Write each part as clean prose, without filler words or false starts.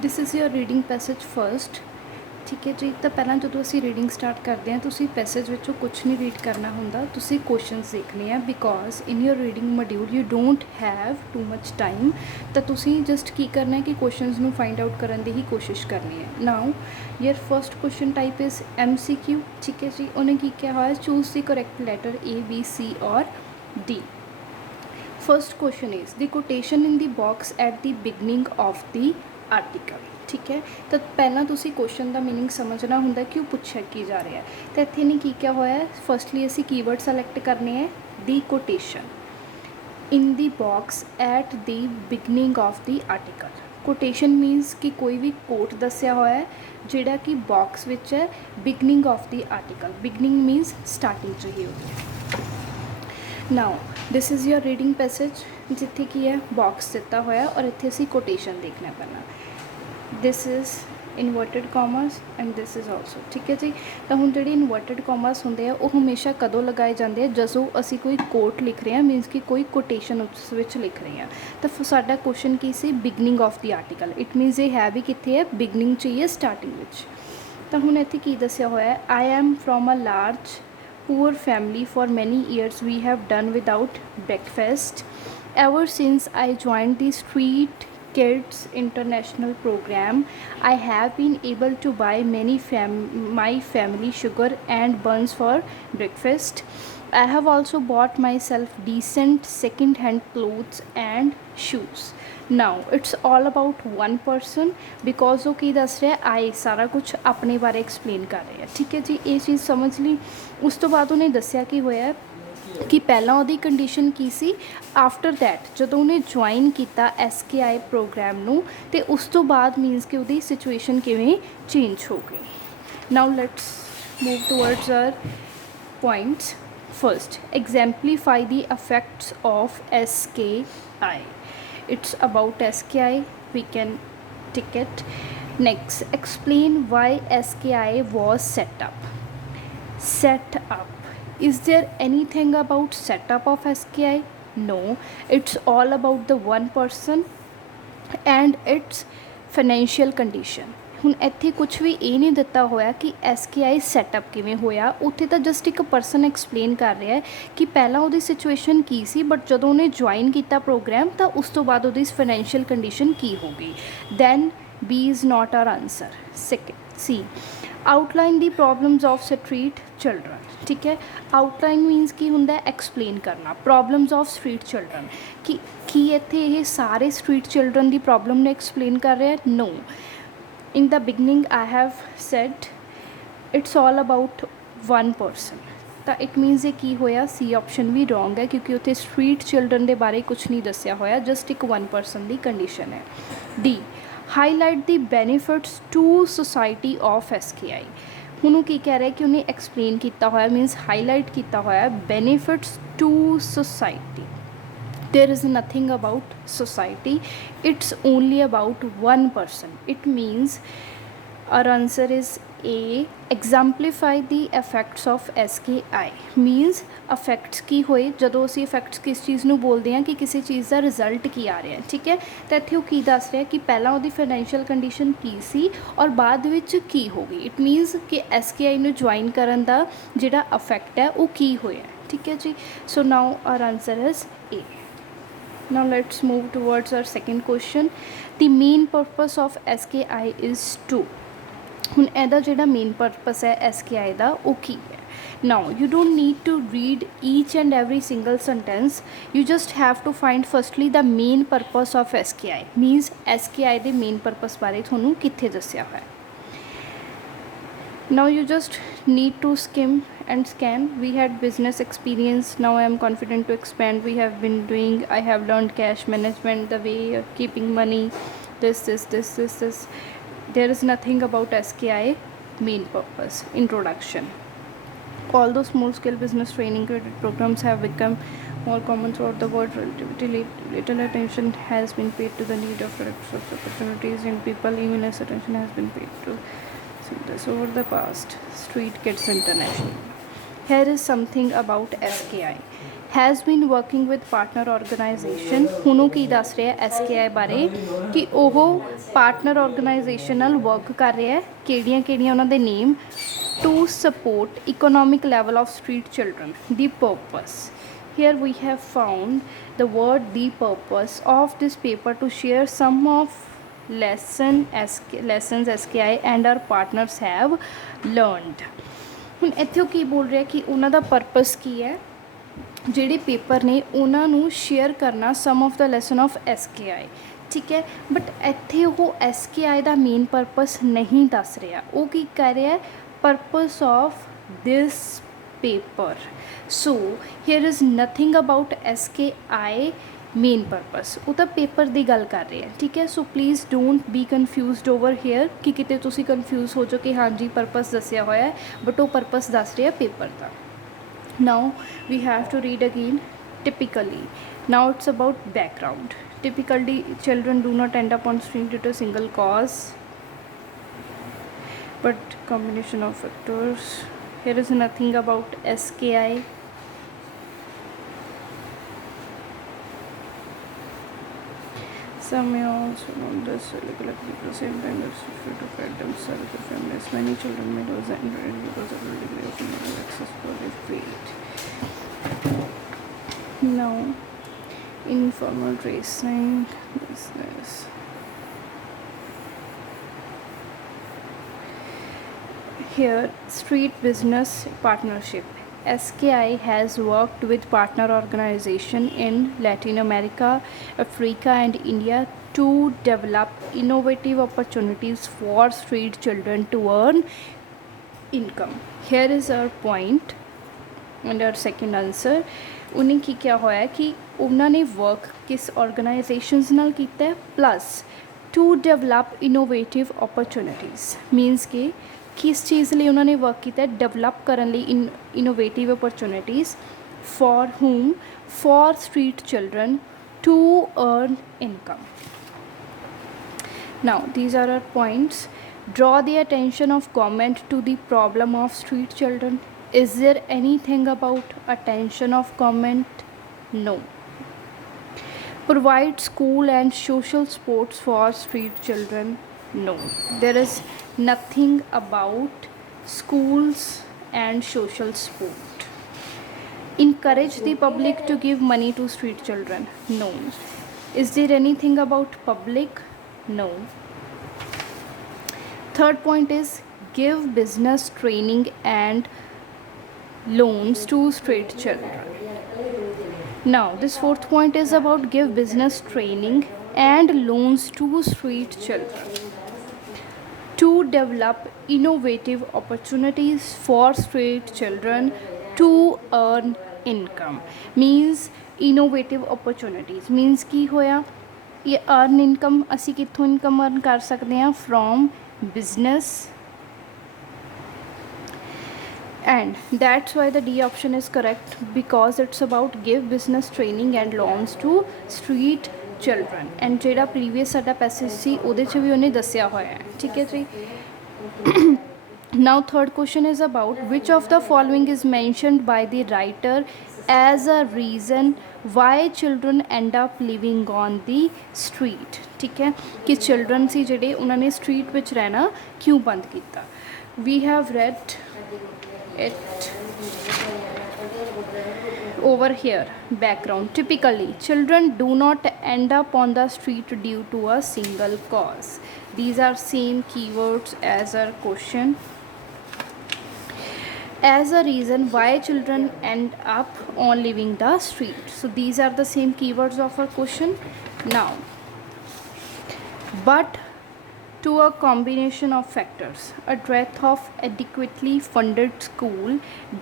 This is your reading passage first. ठीक है जी। तो पहला जो ਅਸੀਂ रीडिंग स्टार्ट करते हैं ਤੁਸੀਂ पैसेज ਵਿੱਚੋਂ कुछ नहीं रीड करना ਹੁੰਦਾ, ਤੁਸੀਂ क्वेश्चंस देखने हैं because in your reading module you don't have too much time. ਤਾਂ ਤੁਸੀਂ जस्ट की करना है कि क्वेश्चंस ਨੂੰ फाइंड आउट ਕਰਨ ਦੀ ਹੀ ਕੋਸ਼ਿਸ਼ ਕਰਨੀ ਹੈ। Now your first question type is MCQ। ठीक है जी। ਉਹਨੇ ਕੀ ਕਿਹਾ ਹੋਇਆ, choose the correct letter A B C और D। First question is the quotation in the box at the beginning of the article. ठीक है। तो पहला तुसी क्वेश्चन का मीनिंग समझना होंगे कि पुछा की जा रहा है। तो इतने नहीं की क्या होया, फर्स्टली असी कीवर्ड सलैक्ट करने हैं the quotation in the box at the beginning of the article. Quotation means कि कोई भी कोट दसिया होया है जिहड़ा कि बॉक्स विच है beginning of the article. Beginning मीनस starting च ही होगी। Now this is your reading passage जिथे की है बॉक्स दिता होया और इत्थे असी कोटेशन देखना पैना। This is inverted commerce and this is also. ठीक है जी। तो हुण जिहड़े इनवर्टेड कॉमर्स होंदे आ वो हमेशा कदों लगाए जाते हैं जदों असी कोई कोट लिख रहे हैं, मीनस कि कोई कोटेशन उस विच लिख रहे हैं। तो साडा क्वेश्चन की सी beginning of the article. It means ये है भी कित्थे है, बिगनिंग च ही है, स्टार्टिंग विच। तो हुण इत्थे की दस्सिया होया है, I am from a large poor family. For many years we have done without breakfast. Ever since I joined the Street Kids International program, I have been able to buy my family sugar and buns for breakfast. I have also bought myself decent second hand clothes and shoes. Now it's all about one person because वो की दस रहा है, आई सारा कुछ अपने बारे explain कर रहे हैं। ठीक है जी। ये चीज़ समझ ली। उस तो बाद उन्हें दसिया कि होया कि पहला वो कंडीशन की सी, आफ्टर दैट जो उन्हें ज्वाइन किया SKI प्रोग्राम नू, ते उस तो बाद मीनस कि वो सिचुएशन किवें चेंज हो गई। Now let's move towards our points. First, exemplify the effects of SKI। It's about SKI, we can tick it. Next, explain why SKI was set up. Set up. Is there anything about setup of SKI? No, it's all about the one person and its financial condition. ਹੁਣ ਇੱਥੇ ਕੁਛ ਵੀ ਇਹ ਨਹੀਂ ਦਿੱਤਾ ਹੋਇਆ ਕਿ SKI setup ਕਿਵੇਂ ਹੋਇਆ। ਉੱਥੇ ਤਾਂ ਜਸਟ ਇੱਕ ਪਰਸਨ ਐਕਸਪਲੇਨ ਕਰ ਰਿਹਾ ਹੈ ਕਿ ਪਹਿਲਾਂ ਉਹਦੀ ਸਿਚੁਏਸ਼ਨ ਕੀ ਸੀ, ਬਟ ਜਦੋਂ ਉਹਨੇ ਜੁਆਇਨ ਕੀਤਾ ਪ੍ਰੋਗਰਾਮ ਤਾਂ ਉਸ ਤੋਂ ਬਾਅਦ ਉਹਦੀ ਫਾਈਨੈਂਸ਼ੀਅਲ ਕੰਡੀਸ਼ਨ ਕੀ ਹੋ ਗਈ। Then B is not our answer. Second C, outline the problems of street children. ठीक है। आउटलाइन मीनस की होंगे एक्सप्लेन करना प्रॉब्लम्स ऑफ स्ट्रीट चिल्ड्रन कि इत्थे ये सारे स्ट्रीट चिल्ड्रन की प्रॉब्लम ने एक्सप्लेन कर रहे हैं। No, in the beginning I have said it's all about one person। तो इट मीनस ये की होया, C ऑप्शन भी रॉन्ग है क्योंकि उत्थे स्ट्रीट चिल्ड्रन के बारे कुछ नहीं दसिया होया, जस्ट एक वन पर्सन की कंडीशन है। D, highlight the benefits to society of SKI। हुण की कह रहा है कि उन्हें एक्सप्लेन किया होया, मीनस हाईलाइट किया होया benefits to society. There is nothing about society, it's only about one person. It means our answer is A, exemplify the effects of SKI। means effects की होए जदों असी effects किस चीज़ नूं बोलते हैं कि किसी चीज़ का रिजल्ट की आ रहा है। ठीक है। तो इत्थे वो की दस रहा है कि पहला वो फाइनैंशियल कंडीशन की सी और बाद विच की हो गई। इट मीनस कि SKI नूं ज्वाइन करन दा जिहड़ा अफैक्ट है वो की होया। ठीक है जी। So now our answer is A। Now let's move towards our second question. The main purpose of SKI is to। ਹੁਣ ਇਹਦਾ ਜਿਹੜਾ मेन purpose है SKI ਦਾ ਉਹ ਕੀ ਹੈ। Now you don't need to read each and every single sentence, you just have to find firstly the main purpose of SKI। means SKI ਦੇ main purpose ਬਾਰੇ ਤੁਹਾਨੂੰ ਕਿੱਥੇ ਦੱਸਿਆ ਹੋਇਆ। Now you just need to skim and scan. We had business experience, now I am confident to expand. We have been doing, I have learned cash management, the way of keeping money, this. There is nothing about SKI main purpose. Introduction. Although small scale business training credit programs have become more common throughout the world, relatively little attention has been paid to the need of opportunities in people. Even less attention has been paid to this over the past. Street Kids International. Here is something about SKI has been working with partner organisation. ਹੁਣ ਉਹ ਕੀ ਦੱਸ ਰਿਹਾ SKI ਬਾਰੇ ਕਿ ਉਹ partner organisation ਨਾਲ work ਕਰ ਰਿਹਾ ਹੈ। ਕਿਹੜੀਆਂ ਕਿਹੜੀਆਂ ਉਹਨਾਂ ਦੇ name, to support economic level of street children. The purpose, here we have found the word the purpose of this paper to share some of lessons SKI and our partners have learned। ਹੁਣ ਇੱਥੇ ਉਹ ਕੀ ਬੋਲ ਰਿਹਾ ਕਿ ਉਹਨਾਂ ਦਾ purpose ਕੀ ਹੈ, ਜਿਹੜੇ paper ਨੇ ਉਹਨਾਂ ਨੂੰ ਸ਼ੇਅਰ ਕਰਨਾ some of the lesson of SKI। ਠੀਕ ਹੈ, ਬਟ ਇੱਥੇ ਉਹ SKI ਦਾ ਮੇਨ ਪਰਪਸ ਨਹੀਂ ਦੱਸ ਰਿਹਾ। ਉਹ ਕੀ ਕਰ ਰਿਹਾ, purpose of this paper। So here is nothing about SKI main purpose, ਉਹ ਤਾਂ ਪੇਪਰ ਦੀ ਗੱਲ ਕਰ ਰਹੇ ਹੈ। ਠੀਕ ਹੈ, so please don't B confused over here ਕਿ ਕਿਤੇ ਤੁਸੀਂ ਕਨਫਿਊਜ਼ ਹੋ ਜਾਓ ਕਿ ਹਾਂਜੀ ਪਰਪਸ ਦੱਸਿਆ ਹੋਇਆ ਹੈ ਬਟ ਉਹ ਪਰਪਸ ਦੱਸ ਰਿਹਾ paper the. Now we have to read again typically। Now it's about background। Typically children do not end up on street due to a single cause but combination of factors। Here is nothing about SKI। Some may also want this collectively at the same time that's difficult to fight themselves the families। Many children may lose the internet because of the degree of internet access for their fate। Now informal tracing business, here street business partnership। SKI has worked with partner organization in Latin America, Africa and India to develop innovative opportunities for street children to earn income। Here is our point and our second answer। उन्हें की क्या होया कि उन्होंने work किस organisations नाल कीता है, plus two develop innovative opportunities मीनस कि किस चीज़ लिए उन्होंने वर्क किया, डेवलप करने लिए innovative opportunities for whom, for street children to earn income. Now these are our points। Draw the attention of government to the problem of street children। Is there anything about attention of government? No। Provide school and social sports for street children? No, there is nothing about schools and social sport। Encourage the public to give money to street children? No। Is there anything about public? No। Third point is give business training and loans to street children। Now this fourth point is about give business training and loans to street children to develop innovative opportunities for street children to earn income। means innovative opportunities means ਕੀ ਹੋਇਆ, ये earn income ਅਸੀਂ ਕਿੱਥੋਂ income earn ਕਰ ਸਕਦੇ ਹਾਂ, from business। and that's why the D option is correct because it's about give business training and loans to street children। and ਜਿਹੜਾ previous ਸਾਡਾ ਪੈसेज ਸੀ ਉਹਦੇ 'ਚ ਵੀ ਉਹਨੇ ਦੱਸਿਆ ਹੋਇਆ ਹੈ। ਠੀਕ ਹੈ ਜੀ। now third question is about which of the following is mentioned by the writer as a reason why children end up living on the street। ਠੀਕ ਹੈ ਕਿ children ਸੀ ਜਿਹੜੇ ਉਹਨਾਂ ਨੇ street ਵਿੱਚ ਰਹਿਣਾ ਕਿਉਂ ਬੰਦ ਕੀਤਾ। we have read it over here। background, typically children do not end up on the street due to a single cause। these are same keywords as our question। as a reason why children end up on living the street, so these are the same keywords of our question। now but to a combination of factors, a dearth of adequately funded school।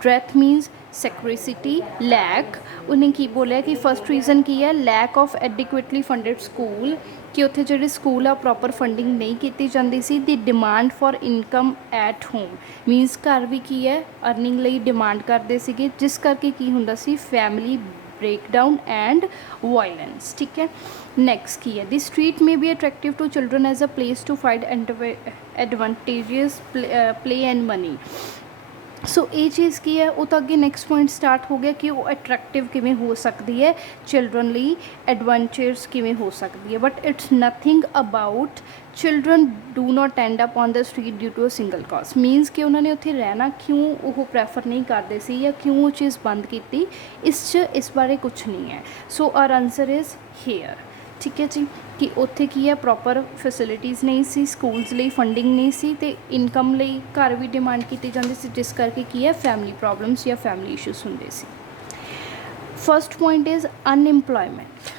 dearth means scarcity, lack। उन्हें की बोला कि first reason की है lack of adequately funded school कि उत्थे ਜਿਹੜੇ school ਆ ਪ੍ਰੋਪਰ ਫੰਡਿੰਗ ਨਹੀਂ ਕੀਤੀ ਜਾਂਦੀ ਸੀ। ਦੀ demand for income at home means ਘਰ ਵੀ ਕੀ ਹੈ ਅਰਨਿੰਗ ਲਈ ਡਿਮਾਂਡ ਕਰਦੇ ਸੀਗੇ ਜਿਸ ਕਰਕੇ ਕੀ ਹੁੰਦਾ ਸੀ ਫੈਮਿਲੀ breakdown and violence। ठीक है, next की है the street may be attractive to children as a place to find advantageous play and money। सो ये चीज़ की है वो तो अगे नैक्सट पॉइंट स्टार्ट हो गया कि वो अट्रैक्टिव किमें हो सकती है चिल्ड्रन ਲਈ एडवेंचर्स किमें हो सकती है but it's nothing about children do not end up on the street due to a single cause means कि उन्होंने उत्थे रहना क्यों वो प्रैफर नहीं करते सी या क्यों वो चीज़ बंद की इस बारे कुछ नहीं है so our answer is here ठीक है जी कि उत्थे की है प्रॉपर फैसिलिटीज़ नहीं सी स्कूल्स ਲਈ फंडिंग नहीं सी ते इनकम ਲਈ घर भी डिमांड की जाती सी जिस करके की है फैमिली प्रॉब्लम्स या फैमिली इशूज़ होंदे सी first point is unemployment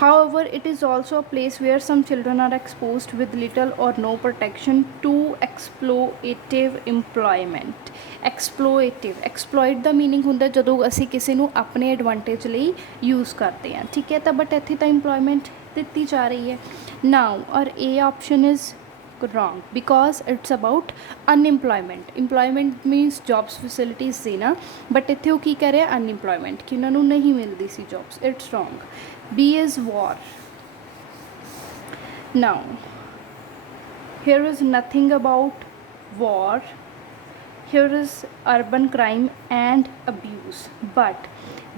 However, it is also a place where some children are exposed with little or no protection to exploitative employment. Exploit the meaning ਹੁੰਦਾ ਜਦੋਂ ਅਸੀਂ ਕਿਸੇ ਨੂੰ ਆਪਣੇ ਐਡਵਾਂਟੇਜ ਲਈ यूज़ करते हैं ठीक है तो बट ਇੱਥੇ ਤਾਂ employment ਦਿੱਤੀ ਜਾ ਰਹੀ है now और A option is wrong because it's about unemployment employment means jobs facilities देना but ਇੱਥੇ ਉਹ ਕੀ ਕਹਿ ਰਿਹਾ unemployment ਕਿ ਉਹਨਾਂ ਨੂੰ ਨਹੀਂ ਮਿਲਦੀ ਸੀ jobs it's wrong B is war now here is nothing about war here is urban crime and abuse but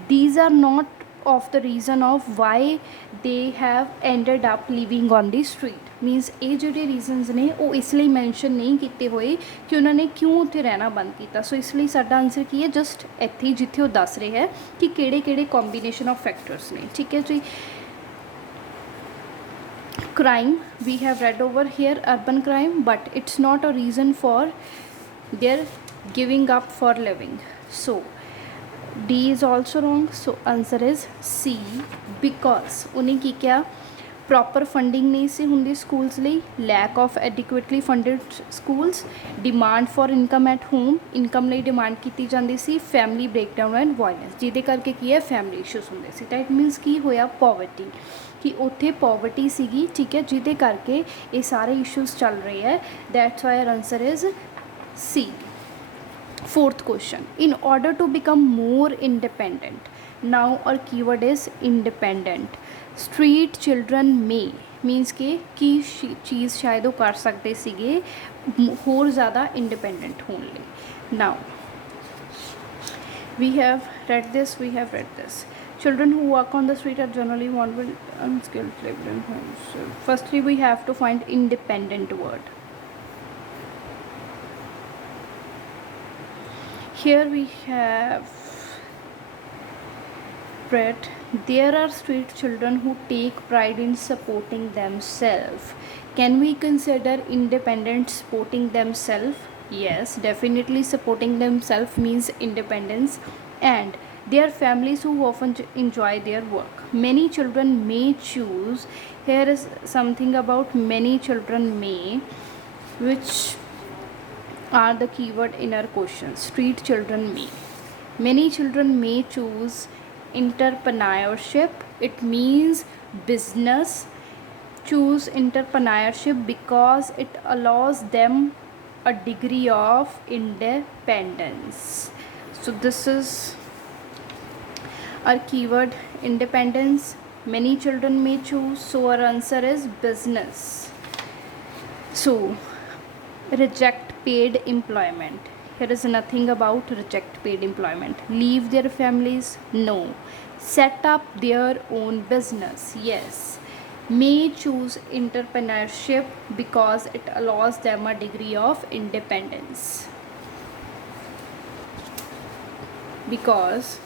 these are not of the reason of why they have ended up living on the street मीनस ये जोड़े reasons ने वो इसलिए mention नहीं किए हुए कि उन्होंने क्यों उत्थे रहना बंद किया सो इसलिए साडा आंसर की है जस्ट इत्थे जिथे वो दस रहे हैं कि केड़े केड़े कॉम्बीनेशन ऑफ फैक्टर्स ने ठीक है जी crime we have read over here urban crime but it's not a reason for their giving up for living so D is also wrong so answer is C because उन्हें की क्या proper funding नहीं सी हुंदी schools ਲਈ lack of adequately funded schools demand for income at home income ਲਈ demand की जाती सी फैमिली ब्रेकडाउन एंड वायलेंस जिहदे करके की है फैमिली इशूज़ होंदे सी दैट मीनस की होया पॉवर्टी कि उत्थे पॉवर्टी सीगी ठीक है जिहदे करके ये सारे इशूज़ चल रहे हैं that's why our answer is C fourth question in order to become more independent now और keyword is independent street children में मीनस के की चीज़ शायद वो कर सकते सीगे होर ज़्यादा इंडिपेंडेंट होने लिए now we have read this children who work on the street are generally vulnerable unskilled labor in homes so firstly we have to find independent word here we have read there are street children who take pride in supporting themselves can we consider independent supporting themselves yes definitely supporting themselves means independence and their families who often enjoy their work many children may choose here is something about many children may which are the keyword in our question street children may many children may choose entrepreneurship it means business choose entrepreneurship because it allows them a degree of independence so this is our keyword independence many children may choose so our answer is business so reject paid employment here is nothing about reject paid employment leave their families no set up their own business yes may choose entrepreneurship because it allows them a degree of independence because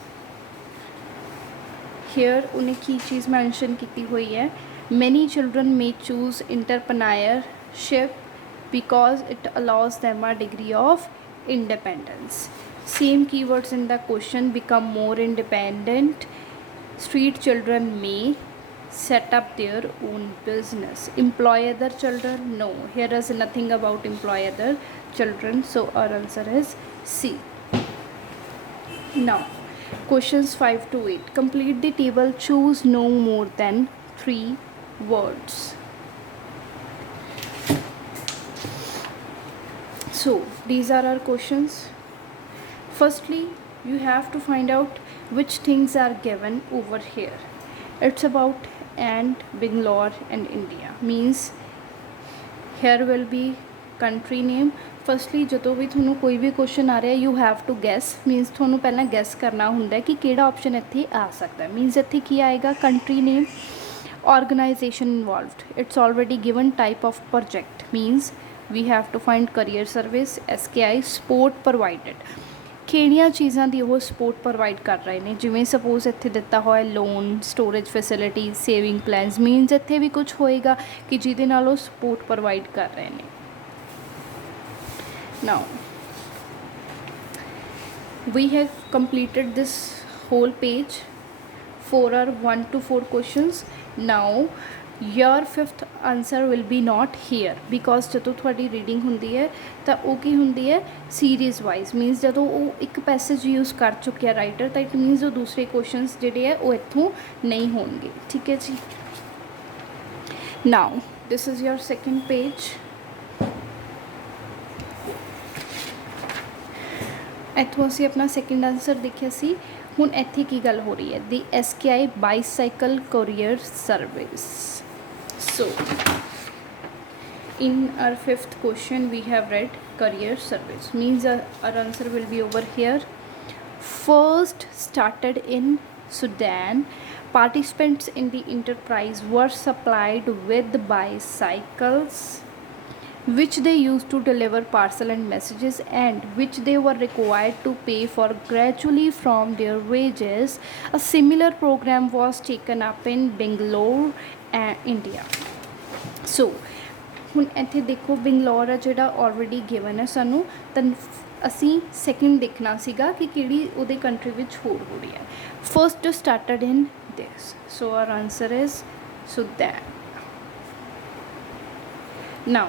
here उन्हें की चीज़ mention की हुई है many children may choose entrepreneurship because it allows them a degree of independence same keywords in the question become more independent street children may set up their own business employ other children no here is nothing about employ other children so our answer is C now questions 5 to 8 complete the table choose no more than 3 words so these are our questions firstly you have to find out which things are given over here it's about and Bangalore and India means here will be country name firstly ਜਦੋਂ ਵੀ ਤੁਹਾਨੂੰ ਕੋਈ ਵੀ question ਆ ਰਿਹਾ you have to guess means ਤੁਹਾਨੂੰ ਪਹਿਲਾਂ gas ਕਰਨਾ ਹੁੰਦਾ ਕਿ ਕਿਹੜਾ ਆਪਸ਼ਨ ਇੱਥੇ ਆ ਸਕਦਾ ਮੀਨਸ ਇੱਥੇ ਕੀ ਆਏਗਾ country name organization involved it's already given type of project means we have to find career service SKI support provided ਕਿਹੜੀਆਂ ਚੀਜ਼ਾਂ ਦੀ ਉਹ ਸਪੋਰਟ ਪ੍ਰੋਵਾਈਡ ਕਰ ਰਹੇ ਨੇ ਜਿਵੇਂ ਸਪੋਜ਼ ਇੱਥੇ ਦਿੱਤਾ ਹੋਇਆ loan storage facility saving plans means ਇੱਥੇ ਵੀ ਕੁਝ ਹੋਏਗਾ ਕਿ ਜਿਹਦੇ ਨਾਲ ਉਹ ਸਪੋਰਟ ਪ੍ਰੋਵਾਈਡ ਕਰ ਰਹੇ ਨੇ now we have completed this whole page for our 1 to 4 questions now your fifth answer will be not here because ਜਦੋਂ ਤੁਹਾਡੀ ਰੀਡਿੰਗ ਹੁੰਦੀ ਹੈ ਤਾਂ ਉਹ ਕੀ ਹੁੰਦੀ ਹੈ ਸੀਰੀਜ਼ ਵਾਈਜ਼ ਮੀਨਸ ਜਦੋਂ ਉਹ ਇੱਕ ਪੈਸੇਜ ਯੂਜ਼ ਕਰ ਚੁੱਕਿਆ ਰਾਈਟਰ ਤਾਂ ਇਟ ਮੀਨਸ ਉਹ ਦੂਸਰੇ ਕੁਐਸਚਨਸ ਜਿਹੜੇ ਹੈ ਉਹ ਇੱਥੋਂ ਨਹੀਂ ਹੋਣਗੇ ਠੀਕ ਹੈ ਜੀ now this is your second page ਇੱਥੋਂ ਅਸੀਂ ਆਪਣਾ ਸੈਕਿੰਡ ਆਨਸਰ ਦੇਖਿਆ ਸੀ ਹੁਣ ਇੱਥੇ ਕੀ ਗੱਲ ਹੋ ਰਹੀ ਹੈ ਦੀ SKI bicycle courier service so in our fifth question we have read career service means our answer will be over here first started in Sudan participants in the enterprise were supplied with bicycles which they used to deliver parcel and messages and which they were required to pay for gradually from their wages. A similar program was taken up in Bangalore, India. So, ਹੁਣ ਇੱਥੇ ਦੇਖੋ ਬੰਗਲੌਰ ਆ ਜਿਹੜਾ already given ਹੈ ਸਾਨੂੰ ਤਾਂ ਅਸੀਂ second ਦੇਖਣਾ ਸੀਗਾ ਕਿ ਕਿਹੜੀ ਉਹਦੇ ਕੰਟਰੀ ਵਿੱਚ ਹੋਰ ਹੋ ਰਹੀ ਹੈ first started in this so our answer is Sudan. Now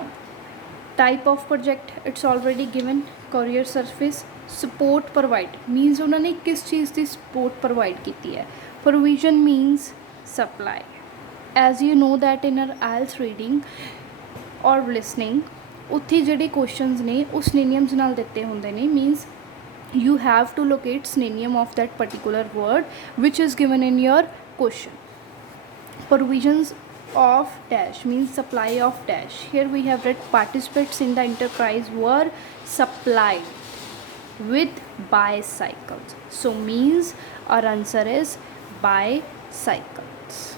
type of project it's already given courier service support provide means उन्होंने किस चीज़ की support provide की है provision means supply as you know that in our IELTS reading or listening ਉੱਥੇ ਜਿਹੜੇ questions ਨੇ ਉਹ synonyms ਨਾਲ ਦਿੱਤੇ ਹੁੰਦੇ ਨੇ means you have to locate synonym of that particular word which is given in your question provisions of dash means supply of dash here we have read participants in the enterprise were supplied with bicycles so means our answer is bicycles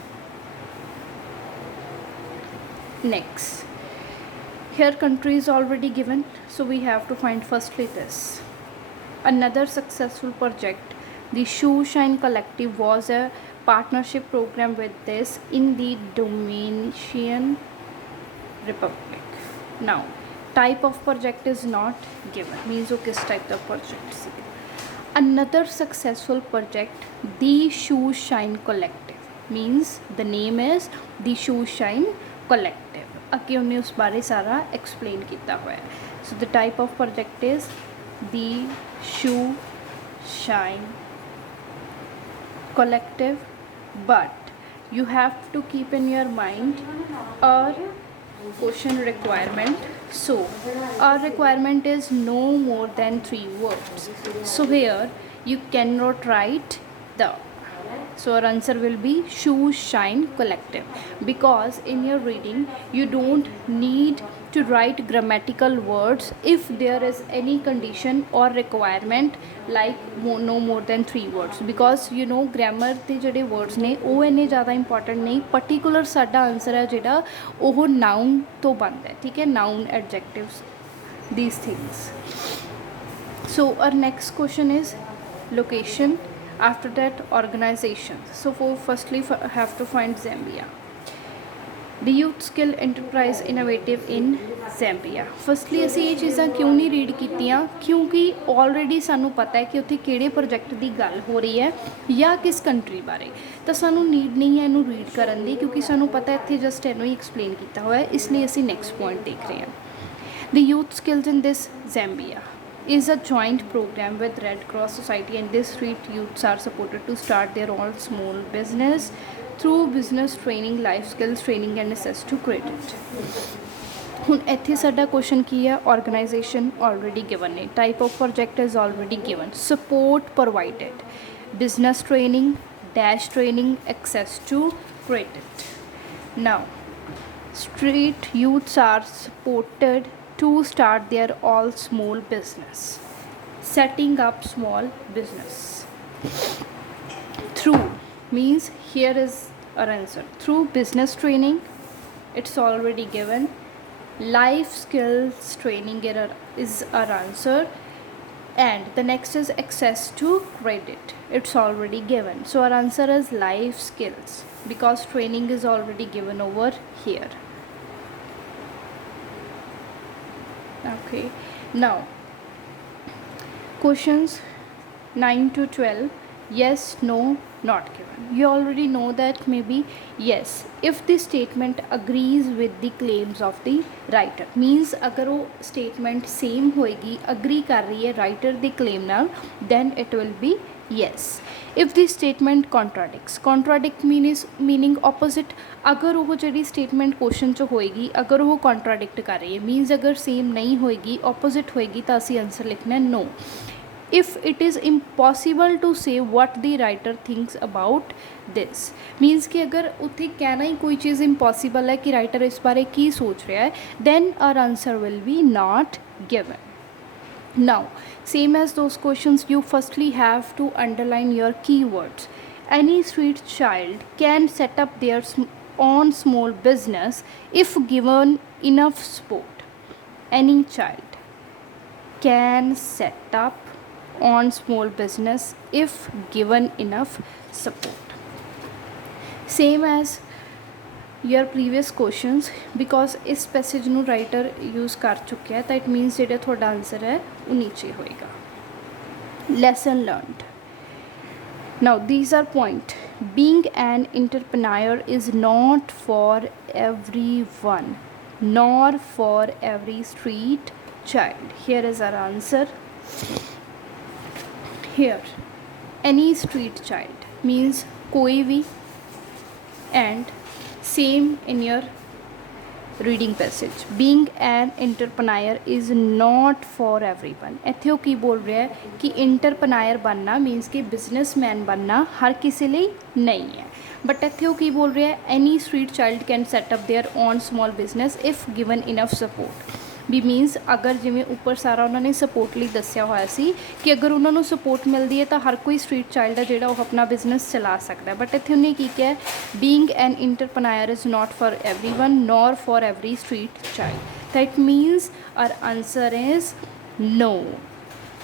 next here country is already given so we have to find firstly this another successful project the Shoe Shine Collective was a partnership program with this in the Dominican Republic. Now type of project is not given means वो किस type of project से another successful project the Shoe Shine Collective means the name is the Shoe Shine Collective ਅੱਗੇ ਉਹਨੇ ਉਸ ਬਾਰੇ ਸਾਰਾ explain ਕੀਤਾ ਹੋਇਆ ਹੈ so the type of project is the Shoe Shine Collective but you have to keep in your mind our question requirement so our requirement is no more than 3 words so here you cannot write the so our answer will be Shoe Shine Collective because in your reading you don't need to write grammatical words if there is any condition or requirement like no more than 3 words because you know grammar ਦੇ ਜਿਹੜੇ words ਨੇ ਉਹ ਇੰਨੇ ਜ਼ਿਆਦਾ important ਨਹੀਂ particular ਸਾਡਾ answer ਹੈ ਜਿਹੜਾ ਉਹ noun ਤੋਂ ਬਣਦਾ ਹੈ ਠੀਕ ਹੈ noun adjectives these things so our next question is location after that organization so for firstly have to find Zambia the youth skill enterprise innovative in Zambia firstly ਅਸੀਂ ਇਹ ਚੀਜ਼ਾਂ ਕਿਉਂ ਨਹੀਂ ਰੀਡ ਕੀਤੀਆਂ ਕਿਉਂਕਿ ਆਲਰੇਡੀ ਸਾਨੂੰ ਪਤਾ ਹੈ ਕਿ ਉੱਥੇ ਕਿਹੜੇ ਪ੍ਰੋਜੈਕਟ ਦੀ ਗੱਲ ਹੋ ਰਹੀ ਹੈ ਜਾਂ ਕਿਸ ਕੰਟਰੀ ਬਾਰੇ ਤਾਂ ਸਾਨੂੰ ਨੀਡ ਨਹੀਂ ਹੈ ਇਹਨੂੰ ਰੀਡ ਕਰਨ ਦੀ ਕਿਉਂਕਿ ਸਾਨੂੰ ਪਤਾ ਇੱਥੇ ਜਸਟ ਇਹਨੂੰ ਹੀ ਐਕਸਪਲੇਨ ਕੀਤਾ ਹੋਇਆ ਇਸ ਲਈ ਅਸੀਂ ਨੈਕਸਟ ਪੁਆਇੰਟ ਦੇਖ ਰਹੇ ਹਾਂ the youth skills in this Zambia is a joint program with Red Cross Society and this street youths are supported to start their own small business through business training, life skills training and access to credit. ਹੁਣ ਇੱਥੇ ਸਾਡਾ question ਕੀ ਹੈ organisation already given ਹੈ type of project is already given support provided business training dash training access to credit. Now street youths are supported to start their all small business. Setting up small business. Through means here is our answer. Through business training, it's already given. Life skills training is our answer. And the next is access to credit, it's already given. So our answer is life skills because training is already given over here. Okay, now questions 9 to 12, yes, no, not given. You already know that maybe yes if the statement agrees with the claims of the writer, means agar wo statement same hoegi, agree kar rahi hai writer the claim naal, then it will be yes. If the statement contradicts, contradict meaning opposite, अगर वो जी statement question च होएगी अगर वो contradict कर रही है मीनस अगर सेम नहीं होएगी ऑपोजिट होएगी तो असी आंसर लिखना है no. If it is impossible to say what the writer thinks about this, means कि अगर उत्थे कहना ही कोई चीज़ impossible है कि writer इस बारे की सोच रहा है, then our answer will be not given. Now, same as those questions, you firstly have to underline your keywords. Any street child can set up their own small business if given enough support. Any child can set up on small business if given enough support. Same as your previous questions, because इस passage ਨੂੰ writer use कर चुके हैं तो it मीनस ਜਿਹੜਾ ਤੁਹਾਡਾ answer है वो नीचे होएगा. Lesson learned. Now these are point. Being an entrepreneur is not for everyone, nor for every street child. Here is our answer. Here any street child means कोई भी, and same in your reading passage. Being an entrepreneur is not for everyone. ਇੱਥੇ ਉਹ ਕੀ ਬੋਲ ਰਿਹਾ ਹੈ ਕਿ ਇੰਟਰਪ੍ਰੈਨਰ बनना means कि बिजनेसमैन बनना हर किसी ਲਈ नहीं है. बट ਇੱਥੇ ਉਹ ਕੀ ਬੋਲ ਰਿਹਾ है any street child can set up their own small business if given enough support. ਵੀ ਮੀਨਸ ਅਗਰ ਜਿਵੇਂ ਉੱਪਰ ਸਾਰਾ ਉਹਨਾਂ ਨੇ ਸਪੋਰਟ ਲਈ ਦੱਸਿਆ ਹੋਇਆ ਸੀ ਕਿ ਅਗਰ ਉਹਨਾਂ ਨੂੰ ਸਪੋਰਟ ਮਿਲਦੀ ਹੈ ਤਾਂ ਹਰ ਕੋਈ ਸਟਰੀਟ ਚਾਈਲਡ ਹੈ ਜਿਹੜਾ ਉਹ ਆਪਣਾ ਬਿਜ਼ਨਸ ਚਲਾ ਸਕਦਾ. ਬਟ ਇੱਥੇ ਉਹਨੇ ਕੀ ਕਿਹਾ, being an entrepreneur is not for everyone nor for every street child. That means our answer is no,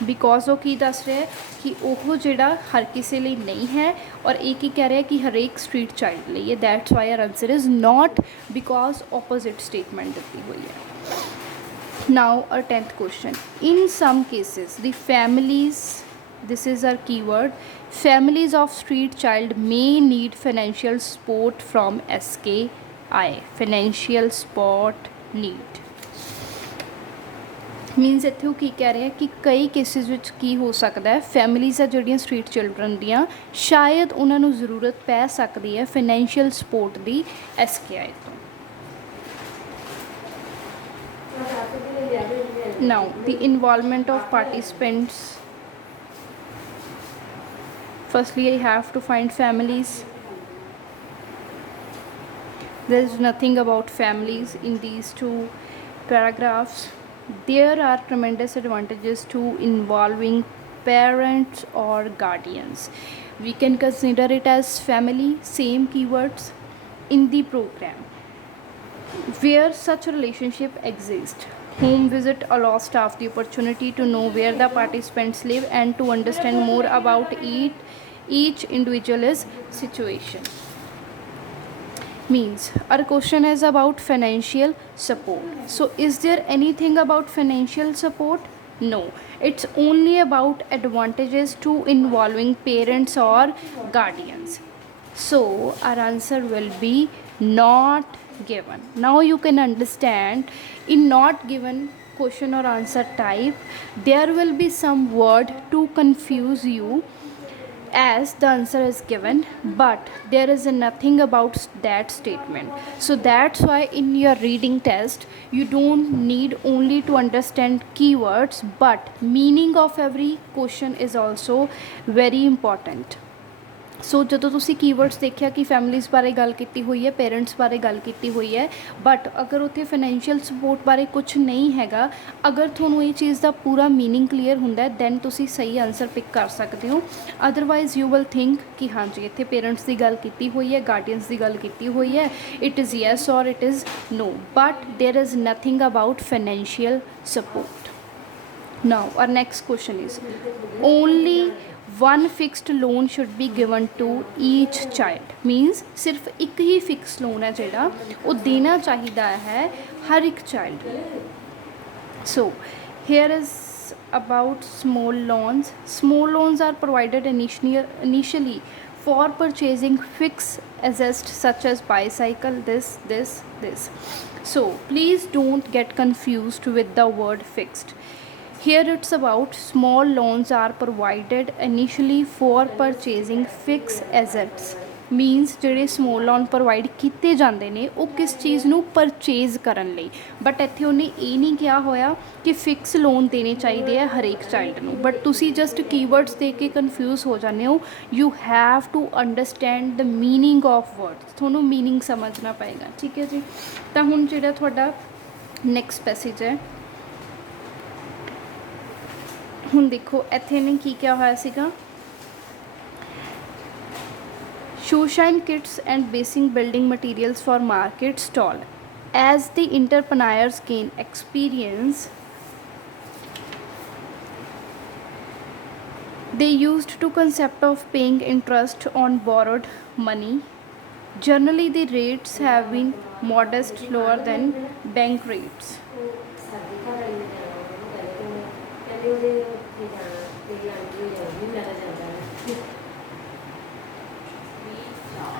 because वो की दस रहा है कि ਉਹ ਜਿਹੜਾ ਹਰ ਕਿਸੇ ਲਈ नहीं है और एक ही कह रहा है कि हरेक स्ट्रीट चाइल्ड ਲਈ है. That's why our answer is not, because opposite statement दी हुई है. Now our 10th question. In some cases the families, this is our keyword, families of street child may need financial support from SKI. Financial support need मीनस ਇੱਥੇ ਉਹ ਕੀ ਕਹਿ ਰਿਹਾ ਕਿ ਕਈ cases ਵਿੱਚ ਕੀ ਹੋ ਸਕਦਾ ਹੈ, ਫੈਮਿਲੀਜ਼ ਆ ਜਿਹੜੀਆਂ ਸਟਰੀਟ ਚਿਲਡਰਨ ਦੀਆਂ ਸ਼ਾਇਦ ਉਹਨਾਂ ਨੂੰ ਜ਼ਰੂਰਤ ਪੈ ਸਕਦੀ ਹੈ ਫਾਈਨੈਂਸ਼ੀਅਲ ਸਪੋਰਟ ਦੀ SKI ਤੋਂ. Now the involvement of participants. Firstly I have to find families. There is nothing about families in these two paragraphs. There are tremendous advantages to involving parents or guardians. We can consider it as family, same keywords in the program where such a relationship exists. Home visit allows staff the opportunity to know where the participants live and to understand more about each individual's situation. Means our question is about financial support. So is there anything about financial support? No, it's only about advantages to involving parents or guardians. So our answer will be not given. Now you can understand in not given question or answer type there will be some word to confuse you as the answer is given, but there is nothing about that statement. So that's why in your reading test you don't need only to understand keywords, but meaning of every question is also very important. सो ਜਦੋਂ ਤੁਸੀਂ keywords ਦੇਖਿਆ ਕਿ families ਬਾਰੇ ਗੱਲ ਕੀਤੀ ਹੋਈ ਹੈ, parents ਬਾਰੇ ਗੱਲ ਕੀਤੀ ਹੋਈ ਹੈ, ਬਟ ਅਗਰ ਉੱਥੇ ਫਾਈਨੈਂਸ਼ੀਅਲ ਸਪੋਰਟ ਬਾਰੇ ਕੁਛ ਨਹੀਂ ਹੈਗਾ, ਅਗਰ ਤੁਹਾਨੂੰ ਇਹ ਚੀਜ਼ ਦਾ ਪੂਰਾ ਮੀਨਿੰਗ ਕਲੀਅਰ ਹੁੰਦਾ ਦੈਨ ਤੁਸੀਂ ਸਹੀ ਆਨਸਰ ਪਿਕ ਕਰ ਸਕਦੇ ਹੋ। ਅਦਰਵਾਈਜ਼ ਯੂ ਵਿਲ ਥਿੰਕ ਕਿ ਹਾਂਜੀ ਇੱਥੇ ਪੇਰੈਂਟਸ ਦੀ ਗੱਲ ਕੀਤੀ ਹੋਈ ਹੈ, ਗਾਰਡੀਅਨਸ ਦੀ ਗੱਲ ਕੀਤੀ ਹੋਈ ਹੈ, ਇਟ ਇਜ਼ ਯੈਸ ਔਰ it is no, but there is nothing about financial support. Now our next question is, only one fixed loan should be given to each child, means सिर्फ एक ही फिक्स लोन है ਜਿਹੜਾ ਉਹ ਦੇਣਾ ਚਾਹੀਦਾ ਹੈ ਹਰ ਇੱਕ ਚਾਈਲਡ ਨੂੰ। So here is about small loans. Small loans are provided initially for purchasing fixed assets such as bicycle, this. So please don't get confused with the word fixed. Here it's about small loans are provided initially for purchasing fixed assets, means ਜਿਹੜੇ small loan provide ਕੀਤੇ ਜਾਂਦੇ ਨੇ ਉਹ ਕਿਸ ਚੀਜ਼ ਨੂੰ purchase ਕਰਨ ਲਈ, ਬਟ ਇੱਥੇ ਉਹਨੇ ਇਹ ਨਹੀਂ ਕਿਹਾ ਹੋਇਆ ਕਿ ਫਿਕਸ ਲੋਨ ਦੇਣੇ ਚਾਹੀਦੇ ਆ ਹਰੇਕ ਚਾਈਲਡ ਨੂੰ, ਬਟ ਤੁਸੀਂ ਜਸਟ ਕੀਵਰਡਸ ਦੇਖ ਕੇ ਕਨਫਿਊਜ਼ ਹੋ ਜਾਂਦੇ ਹੋ। You have to understand the meaning of words, ਤੁਹਾਨੂੰ ਮੀਨਿੰਗ ਸਮਝਣਾ ਪਏਗਾ, ਠੀਕ ਹੈ ਜੀ। ਤਾਂ ਹੁਣ ਜਿਹੜਾ ਤੁਹਾਡਾ ਨੈਕਸਟ ਪੈਸੇਜ ਹੈ, ਹੁਣ ਦੇਖੋ ਇੱਥੇ ਨੇ ਕੀ ਕਿਹਾ ਹੋਇਆ ਸੀਗਾ, shoeshine kits and basic building materials for market stall. As the entrepreneurs gain experience, they used to concept of paying interest on borrowed money. Generally the rates have been modest, lower than bank rates.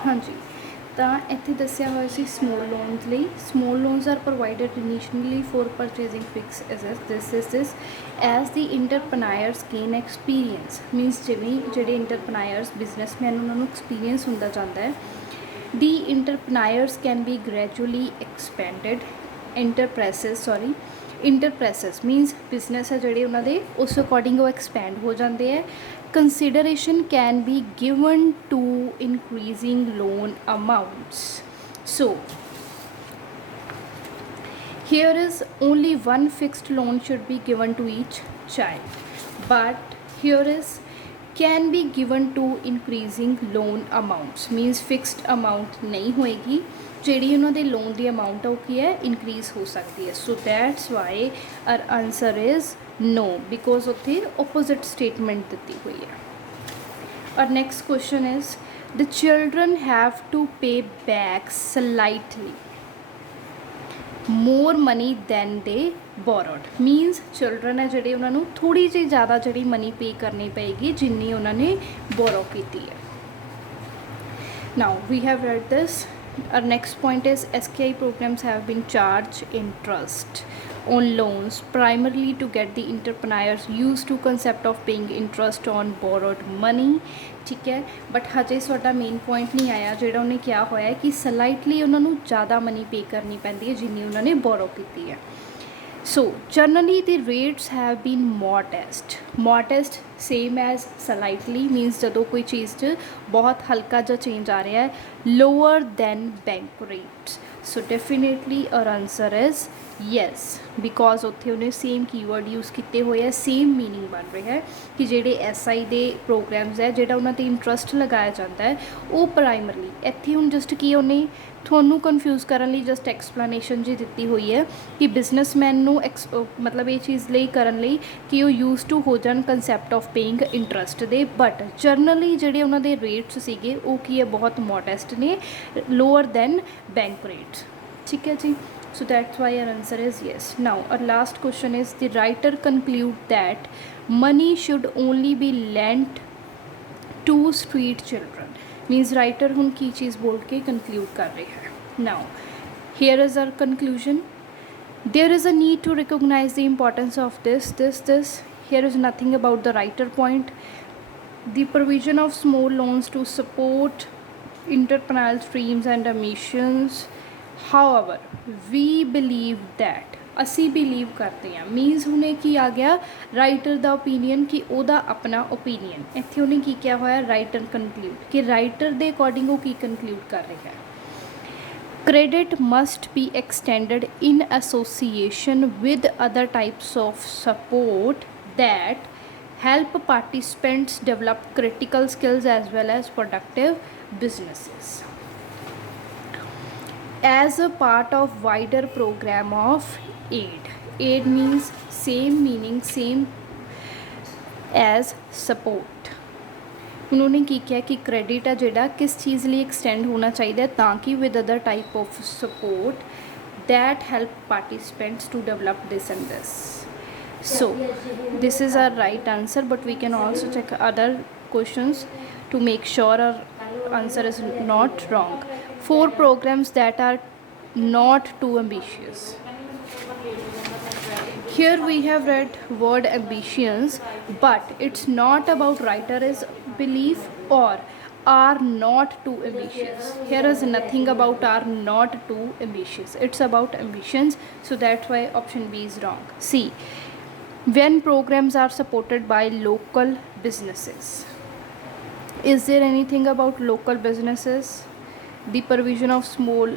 ਹਾਂਜੀ, ਤਾਂ ਇੱਥੇ ਦੱਸਿਆ ਹੋਇਆ ਸੀ small loans ਲਈ, small loans are provided initially for purchasing fix assets, this as the entrepreneurs gain experience, means ਜਿਵੇਂ ਜਿਹੜੇ ਇੰਟਰਪ੍ਰੈਨਰਸ businessman ਉਹਨਾਂ ਨੂੰ ਐਕਸਪੀਰੀਅੰਸ ਹੁੰਦਾ ਜਾਂਦਾ ਹੈ। The entrepreneurs can be gradually expanded, enterprises means business ਹੈ ਜਿਹੜੇ ਉਹਨਾਂ ਦੇ ਉਸ ਅਕੋਰਡਿੰਗ ਉਹ ਐਕਸਪੈਂਡ ਹੋ ਜਾਂਦੇ ਹੈ। Consideration can be given to increasing loan amounts. So here is only one fixed loan should be given to each child, but here is can be given to increasing loan amounts, means fixed amount नहीं होएगी, ਜਿਹੜੀ ਉਹਨਾਂ ਦੇ loan ਦੀ amount ਉਹ ਕੀ ਹੈ increase ਹੋ ਸਕਦੀ ਹੈ। So that's why our answer is no, because उत्थे ओपोजिट स्टेटमेंट दी हुई है। और next question is the children have to pay back slightly more money than they borrowed, means children है ਜਿਹੜੇ ਉਹਨਾਂ ਨੂੰ ਥੋੜੀ ਜਿਹੀ ਜ਼ਿਆਦਾ ਜਿਹੜੀ ਮਨੀ ਪੇ ਕਰਨੀ ਪਏਗੀ ਜਿੰਨੀ ਉਹਨਾਂ ਨੇ ਬੋਰੋ ਕੀਤੀ ਹੈ। Now we have read this. Our next point is SKI programs have been charged interest on loans primarily to get the entrepreneurs used to concept of paying interest on borrowed money, ठीक है। But हजे साडा main point नहीं आया ਜਿਹੜਾ ਉਹਨੇ ਕਿਹਾ ਹੋਇਆ ਕਿ ਸਲਾਈਟਲੀ ਉਹਨਾਂ ਨੂੰ ਜ਼ਿਆਦਾ ਮਨੀ ਪੇ ਕਰਨੀ ਪੈਂਦੀ ਹੈ ਜਿੰਨੀ ਉਹਨਾਂ ਨੇ ਬੋਰੋ ਕੀਤੀ ਹੈ। So generally the rates have been modest same as slightly, means ਜਦੋਂ ਕੋਈ ਚੀਜ਼ 'ਚ ਬਹੁਤ ਹਲਕਾ ਜਿਹਾ ਚੇਂਜ ਆ ਰਿਹਾ ਹੈ, lower than bank rates. So definitely our answer is yes, because ਉੱਥੇ ਉਹਨੇ ਸੇਮ ਕੀਵਰਡ ਯੂਜ਼ ਕੀਤੇ ਹੋਏ ਹੈ, ਸੇਮ ਮੀਨਿੰਗ ਬਣ ਰਿਹਾ ਹੈ ਕਿ ਜਿਹੜੇ SI ਦੇ ਪ੍ਰੋਗਰਾਮਸ ਹੈ ਜਿਹੜਾ ਉਹਨਾਂ 'ਤੇ ਇੰਟਰਸਟ ਲਗਾਇਆ ਜਾਂਦਾ ਹੈ ਉਹ ਪ੍ਰਾਈਮਰਲੀ, ਇੱਥੇ ਹੁਣ ਜਸਟ ਕੀ ਉਹਨੇ ਤੁਹਾਨੂੰ ਕਨਫਿਊਜ਼ ਕਰਨ ਲਈ ਜਸਟ ਐਕਸਪਲੇਨੇਸ਼ਨ ਜੀ ਦਿੱਤੀ ਹੋਈ ਹੈ ਕਿ ਬਿਜ਼ਨਸਮੈਨ ਨੂੰ ਮਤਲਬ ਇਹ ਚੀਜ਼ ਲਈ ਕਰਨ ਲਈ ਕਿ ਉਹ ਯੂਜ਼ ਟੂ ਹੋ ਜਾਣ ਕੰਸੈਪਟ ਆਫ ਪੇਇੰਗ ਇੰਟਰਸਟ ਦੇ, ਬਟ ਜਰਨਲੀ ਜਿਹੜੇ ਉਹਨਾਂ ਦੇ ਰੇਟਸ ਸੀਗੇ ਉਹ ਕੀ ਹੈ ਬਹੁਤ ਮੋਡੈਸਟ ਨੇ, ਲੋਅਰ ਦੈਨ ਬੈਂਕ ਰੇਟਸ, ਠੀਕ ਹੈ ਜੀ। So that's why our answer is yes. Now our last question is the writer conclude that money should only be lent to street children, means writer ਹੁਣ ਕੀ ਚੀਜ਼ ਬੋਲ ਕੇ conclude ਕਰ ਰਿਹਾ ਹੈ। Now here is our conclusion. There is a need to recognize the importance of this. Here is nothing about the writer point. The provision of small loans to support entrepreneurial streams and ambitions. However, we believe that ਅਸੀਂ believe ਕਰਦੇ ਹਾਂ। Means ਹੁਣੇ ਕੀ ਆ ਗਿਆ, writer ਦਾ opinion ਕਿ ਉਹਦਾ ਆਪਣਾ opinion. ਇੱਥੇ ਉਹਨੇ ਕੀ ਕਿਹਾ ਹੋਇਆ, ਰਾਈਟਰ ਕਨਕਲੂਡ, ਕਿ ਰਾਈਟਰ ਦੇ ਅਕੋਰਡਿੰਗ ਉਹ ਕੀ ਕਨਕਲੂਡ ਕਰ ਰਿਹਾ ਹੈ। Credit must be extended in association with other types of support that help participants develop critical skills as well as productive businesses. As a part of wider program of aid. Aid means same meaning, same as support. उन्होंने की किया कि credit है जोड़ा किस चीज़ लिए extend होना चाहिए ताकि with other type of support that help participants to develop this and this. So this is our right answer, but we can also check other questions to make sure our answer is not wrong. 4 programs that are not too ambitious. Here we have read word ambitions, but it's not about writer is belief or are not too ambitious. Here is nothing about are not too ambitious. It's about ambitions, so that's why option B is wrong. C. When programs are supported by local businesses. Is there anything about local businesses? The provision of small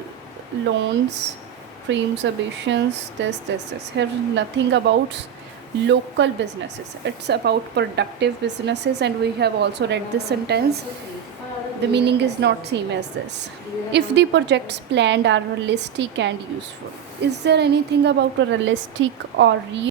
loans, streams, ambitions, this. Here nothing about local businesses. It's about productive businesses, and we have also read this sentence. The meaning is not same as this. If the projects planned are realistic and useful. Is there anything about a realistic or real